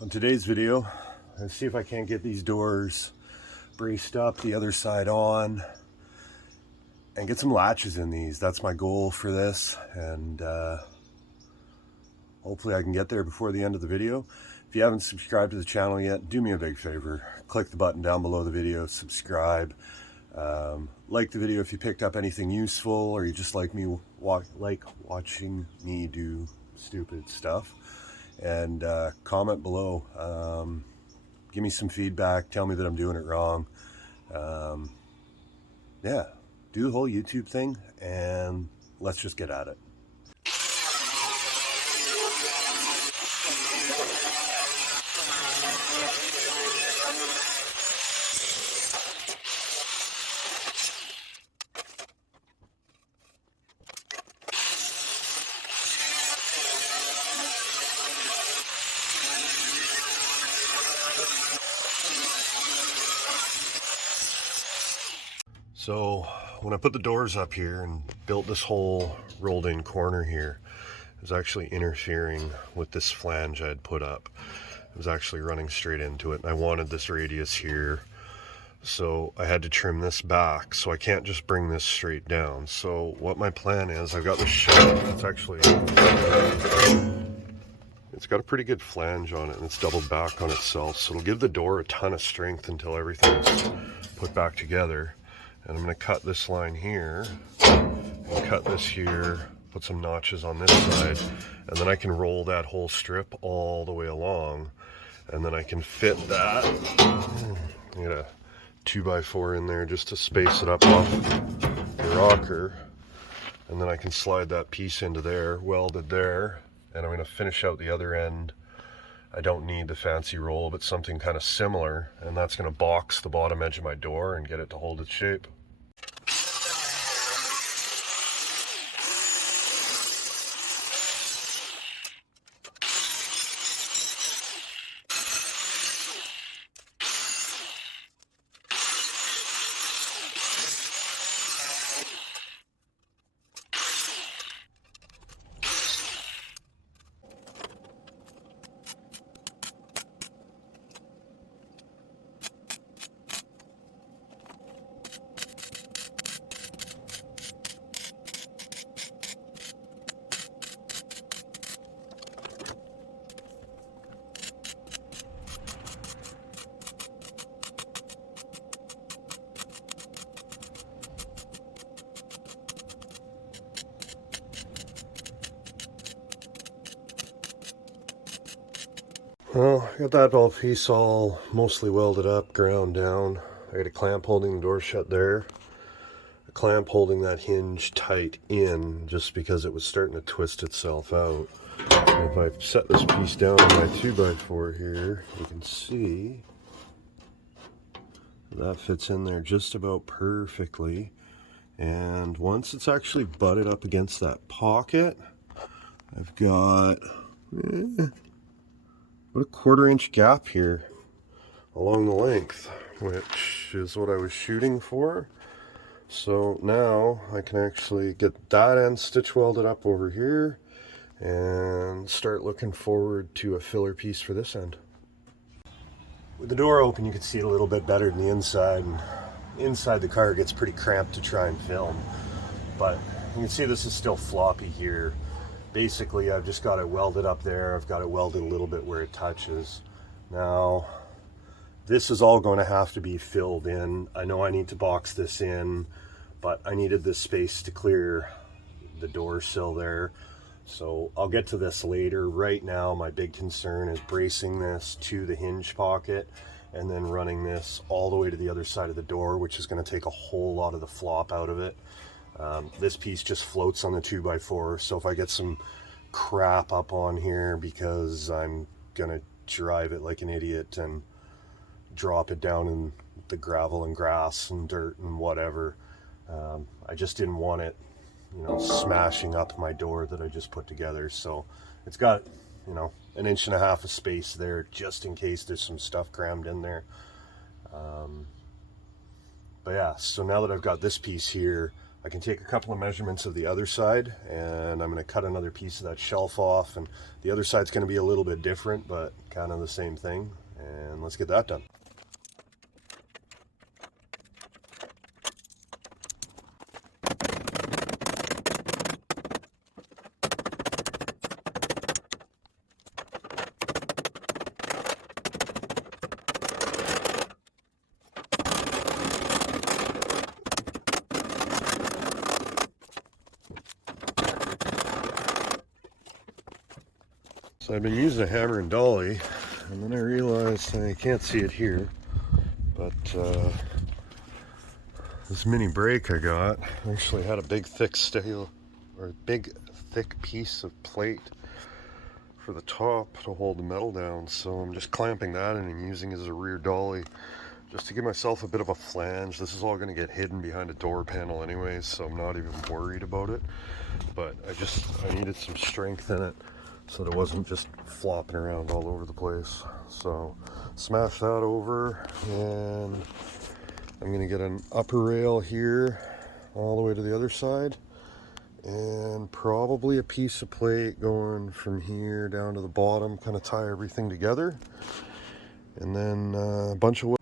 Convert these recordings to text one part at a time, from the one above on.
On today's video, let's see if I can't get these doors braced up, the other side on, and get some latches in these. That's my goal for this, and hopefully I can get there before the end of the video. If you haven't subscribed to the channel yet, do me a big favor. Click the button down below the video, subscribe. Like the video if you picked up anything useful, or you just like watching me do stupid stuff. And comment below. Give me some feedback. Tell me that I'm doing it wrong. Yeah, do the whole YouTube thing, and let's just get at it. So when I put the doors up here and built this whole rolled in corner here, it was actually interfering with this flange I had put up. It was actually running straight into it, and I wanted this radius here, so I had to trim this back, so I can't just bring this straight down. So what my plan is, I've got this shelf. It's got a pretty good flange on it, and it's doubled back on itself, so it'll give the door a ton of strength until everything's put back together. And I'm going to cut this line here, and cut this here, put some notches on this side, and then I can roll that whole strip all the way along, and then I can fit that. I got a 2x4 in there just to space it up off the rocker, and then I can slide that piece into there, welded there, and I'm going to finish out the other end. I don't need the fancy roll, but something kind of similar, and that's going to box the bottom edge of my door and get it to hold its shape. Well, I got that whole piece all mostly welded up, ground down. I got a clamp holding the door shut there. A clamp holding that hinge tight in just because it was starting to twist itself out. And if I set this piece down on my 2x4 here, you can see that fits in there just about perfectly. And once it's actually butted up against that pocket, I've got about a 1/4 inch gap here along the length, which is what I was shooting for. So now I can actually get that end stitch welded up over here and start looking forward to a filler piece for this end. With the door open, you can see it a little bit better than the inside, and inside the car gets pretty cramped to try and film, but you can see this is still floppy here. Basically, I've just got it welded up there. I've got it welded a little bit where it touches. Now, this is all going to have to be filled in. I know I need to box this in, but I needed this space to clear the door sill there. So I'll get to this later. Right now, my big concern is bracing this to the hinge pocket and then running this all the way to the other side of the door, which is going to take a whole lot of the flop out of it. This piece just floats on the 2x4, so if I get some crap up on here because I'm gonna drive it like an idiot and drop it down in the gravel and grass and dirt and whatever, I just didn't want it, smashing up my door that I just put together. So it's got, 1.5 inches of space there just in case there's some stuff crammed in there. But yeah, so now that I've got this piece here, I can take a couple of measurements of the other side, and I'm going to cut another piece of that shelf off, and the other side's going to be a little bit different, but kind of the same thing, and let's get that done. So I've been using a hammer and dolly, and then I realized I can't see it here, but this mini brake I got actually had a big thick piece of plate for the top to hold the metal down. So I'm just clamping that in and using it as a rear dolly just to give myself a bit of a flange. This is all going to get hidden behind a door panel anyways, so I'm not even worried about it. But I needed some strength in it so that it wasn't just flopping around all over the place. So smash that over, and I'm going to get an upper rail here all the way to the other side, and probably a piece of plate going from here down to the bottom, kind of tie everything together, and then a bunch of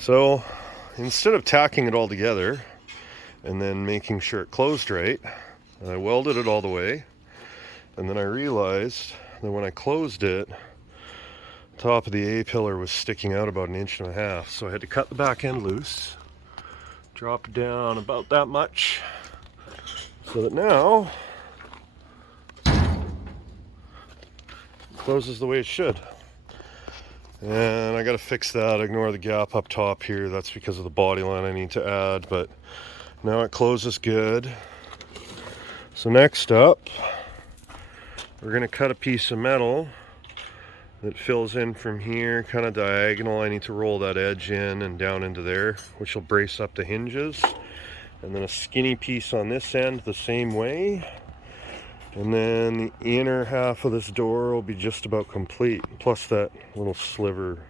So instead of tacking it all together and then making sure it closed right, I welded it all the way, and then I realized that when I closed it, the top of the A-pillar was sticking out about 1.5 inches, so I had to cut the back end loose, drop it down about that much, so that now it closes the way it should. And I got to fix that. Ignore the gap up top here. That's because of the body line I need to add, but now it closes good. So next up, we're going to cut a piece of metal that fills in from here, kind of diagonal. I need to roll that edge in and down into there, which will brace up the hinges. And then a skinny piece on this end the same way. And then the inner half of this door will be just about complete, plus that little sliver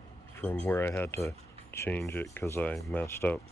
from where I had to change it because I messed up.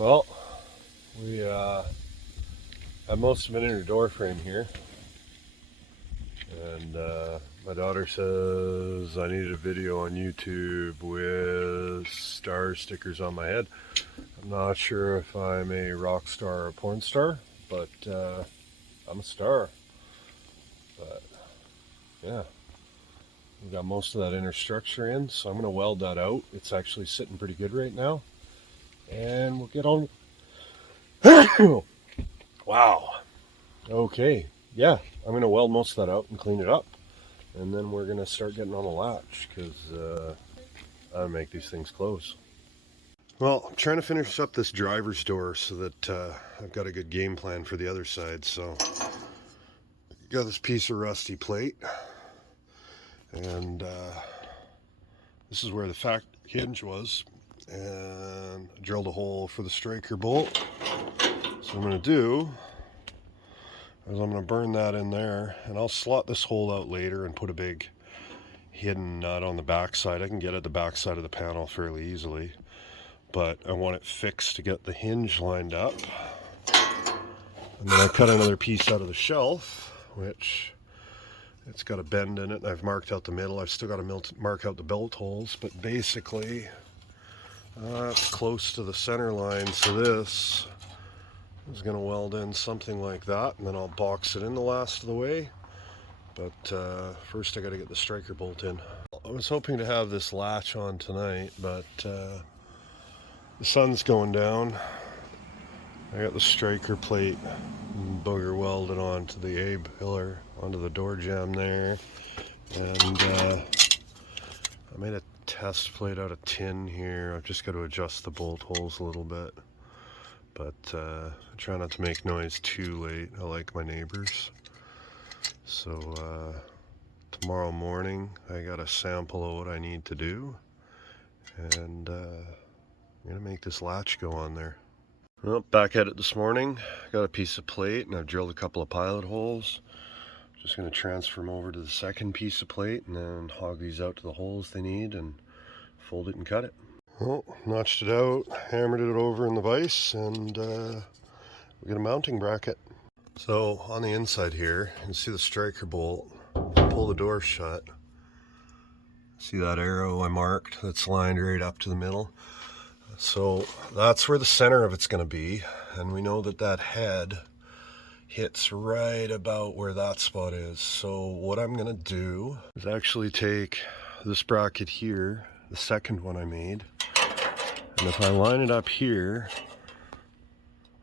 Well, we have most of an inner door frame here, and my daughter says I need a video on YouTube with star stickers on my head. I'm not sure if I'm a rock star or a porn star, but I'm a star. But yeah, we got most of that inner structure in, so I'm going to weld that out. It's actually sitting pretty good right now, and we'll get on. Wow. Okay, yeah, I'm going to weld most of that out and clean it up, and then we're going to start getting on the latch, because I make these things close. Well, I'm trying to finish up this driver's door so that I've got a good game plan for the other side. So got this piece of rusty plate, and this is where the hinge was, and I drilled a hole for the striker bolt. So what I'm going to do is I'm going to burn that in there, and I'll slot this hole out later and put a big hidden nut on the back side. I can get at the back side of the panel fairly easily, but I want it fixed to get the hinge lined up. And then I cut another piece out of the shelf, which it's got a bend in it, and I've marked out the middle. I've still got to mark out the bolt holes, but basically it's close to the center line, so this is going to weld in something like that, and then I'll box it in the last of the way. But first I got to get the striker bolt in. I was hoping to have this latch on tonight, but the sun's going down. I got the striker plate booger welded onto the A-pillar, onto the door jamb there, and I made a test plate out of tin here. I've just got to adjust the bolt holes a little bit, but I try not to make noise too late. I like my neighbors. So tomorrow morning I got a sample of what I need to do, and I'm gonna make this latch go on there. Well, back at it this morning. Got a piece of plate, and I've drilled a couple of pilot holes. Just going to transfer them over to the second piece of plate, and then hog these out to the holes they need, and fold it and cut it. Well, notched it out, hammered it over in the vise, and we got a mounting bracket. So on the inside here, you can see the striker bolt. Pull the door shut. See that arrow I marked that's lined right up to the middle? So that's where the center of it's going to be, and we know that that head hits right about where that spot is. So what I'm going to do is actually take this bracket here, the second one I made, and if I line it up here,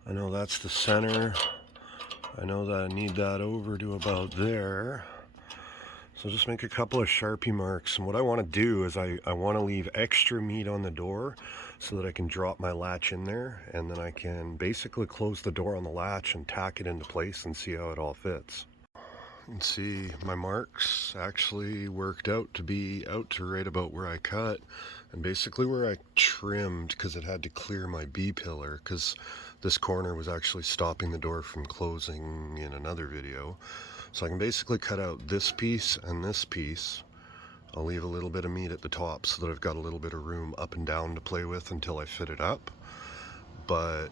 I know that's the center. I know that I need that over to about there. So just make a couple of Sharpie marks, and what I want to do is I want to leave extra meat on the door so that I can drop my latch in there, and then I can basically close the door on the latch and tack it into place and see how it all fits. You can see my marks actually worked out to be out to right about where I cut, and basically where I trimmed, because it had to clear my B-pillar, because this corner was actually stopping the door from closing in another video. So I can basically cut out this piece and this piece. I'll leave a little bit of meat at the top so that I've got a little bit of room up and down to play with until I fit it up. But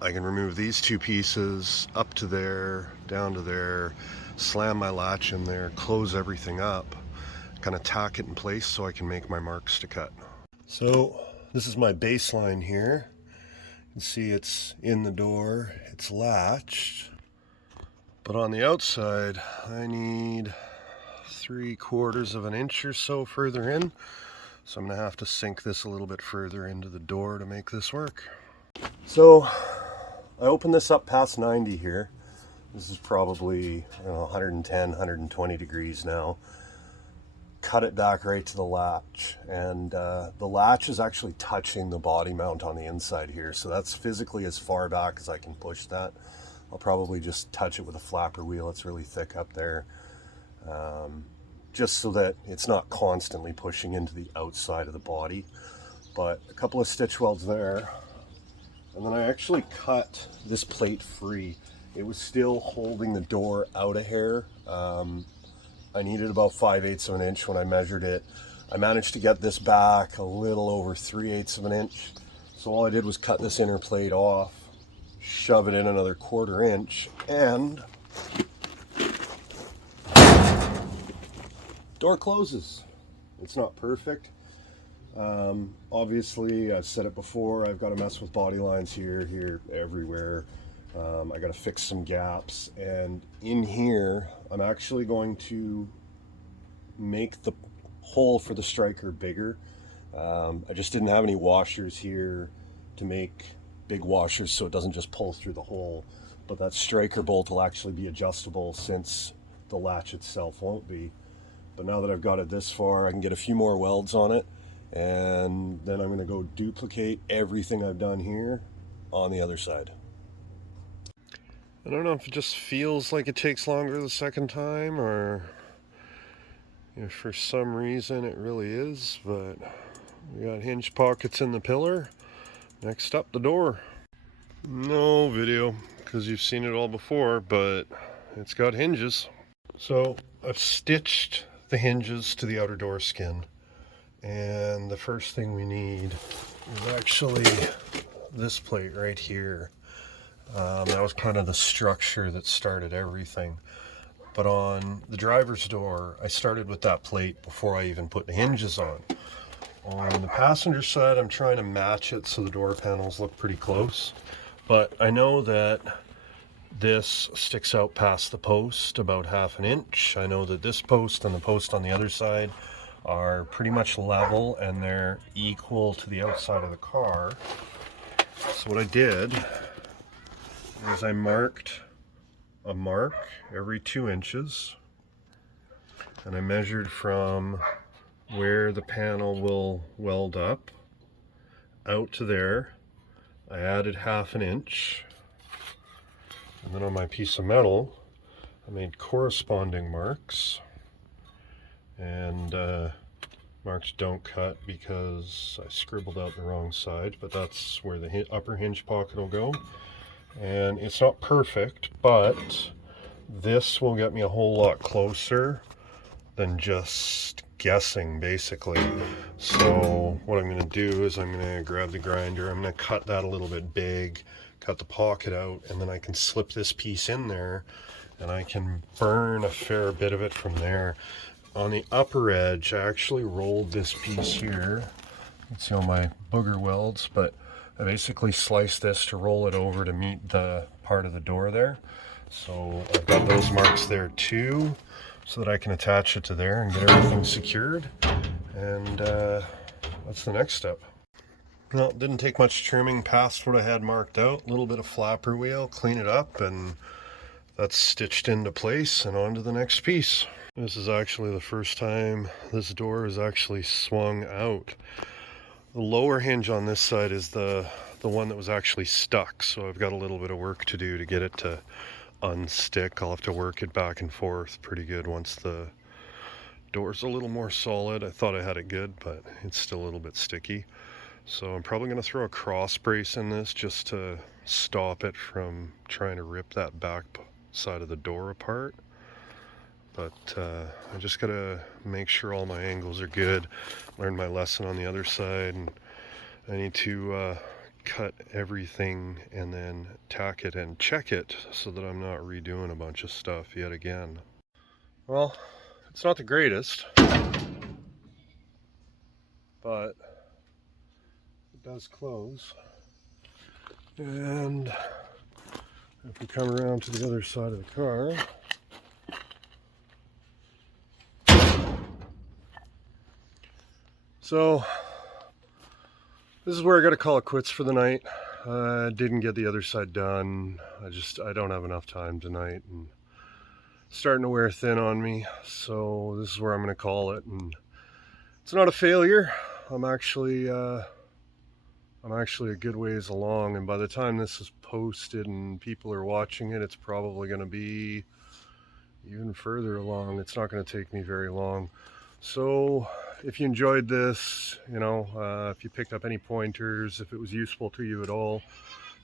I can remove these two pieces up to there, down to there, slam my latch in there, close everything up, kind of tack it in place so I can make my marks to cut. So this is my baseline here. You can see it's in the door, it's latched. But on the outside, I need 3/4 of an inch or so further in. So I'm going to have to sink this a little bit further into the door to make this work. So I opened this up past 90 here. This is probably 110, 120 degrees now. Cut it back right to the latch. And the latch is actually touching the body mount on the inside here. So that's physically as far back as I can push that. I'll probably just touch it with a flapper wheel. It's really thick up there. Just so that it's not constantly pushing into the outside of the body. But a couple of stitch welds there. And then I actually cut this plate free. It was still holding the door out a hair. I needed about 5/8 of an inch when I measured it. I managed to get this back a little over 3/8 of an inch. So all I did was cut this inner plate off, shove it in another 1/4 inch, and door closes. It's not perfect. Obviously, I've said it before, I've got to mess with body lines here, everywhere. I got to fix some gaps, and in here, I'm actually going to make the hole for the striker bigger. I just didn't have any washers here to make big washers so it doesn't just pull through the hole, but that striker bolt will actually be adjustable since the latch itself won't be. But now that I've got it this far, I can get a few more welds on it, and then I'm going to go duplicate everything I've done here on the other side. I don't know if it just feels like it takes longer the second time, or if for some reason it really is, but we got hinge pockets in the pillar. Next up, the door. No video, because you've seen it all before, but it's got hinges. So I've stitched the hinges to the outer door skin, and the first thing we need is actually this plate right here. That was kind of the structure that started everything. But on the driver's door, I started with that plate before I even put the hinges on. On the passenger side, I'm trying to match it so the door panels look pretty close. But I know that this sticks out past the post about 1/2 inch. I know that this post and the post on the other side are pretty much level, and they're equal to the outside of the car. So what I did is I marked a mark every 2 inches, and I measured from where the panel will weld up out to there. I added 1/2 inch, and then on my piece of metal I made corresponding marks, and marks don't cut because I scribbled out the wrong side, but that's where the upper hinge pocket will go. And it's not perfect, but this will get me a whole lot closer than just guessing, basically. So what I'm going to do is I'm going to grab the grinder, I'm going to cut that a little bit big, cut the pocket out, and then I can slip this piece in there, and I can burn a fair bit of it from there. On the upper edge, I actually rolled this piece here. You can see all my booger welds, but I basically sliced this to roll it over to meet the part of the door there. So I've got those marks there too, so that I can attach it to there and get everything secured. And that's the next step. Well, it didn't take much trimming past what I had marked out. A little bit of flapper wheel, clean it up, and that's stitched into place and on to the next piece. This is actually the first time this door is actually swung out. The lower hinge on this side is the one that was actually stuck, so I've got a little bit of work to do to get it to unstick. I'll have to work it back and forth pretty good once the door's a little more solid. I thought I had it good, but it's still a little bit sticky. So I'm probably going to throw a cross brace in this just to stop it from trying to rip that back side of the door apart. But I just gotta make sure all my angles are good, learn my lesson on the other side, and I need to cut everything and then tack it and check it so that I'm not redoing a bunch of stuff yet again. Well, it's not the greatest, but it does close. And if we come around to the other side of the car, so this is where I got to call it quits for the night. I didn't get the other side done. I don't have enough time tonight, and it's starting to wear thin on me. So this is where I'm going to call it. And it's not a failure. I'm actually a good ways along, and by the time this is posted and people are watching it, it's probably going to be even further along. It's not going to take me very long. So if you enjoyed this, if you picked up any pointers, if it was useful to you at all,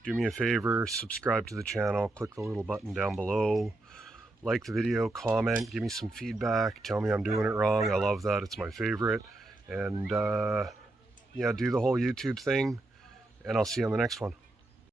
do me a favor, subscribe to the channel, click the little button down below, like the video, comment, give me some feedback, tell me I'm doing it wrong. I love that. It's my favorite. And yeah, do the whole YouTube thing. and I'll see you on the next one.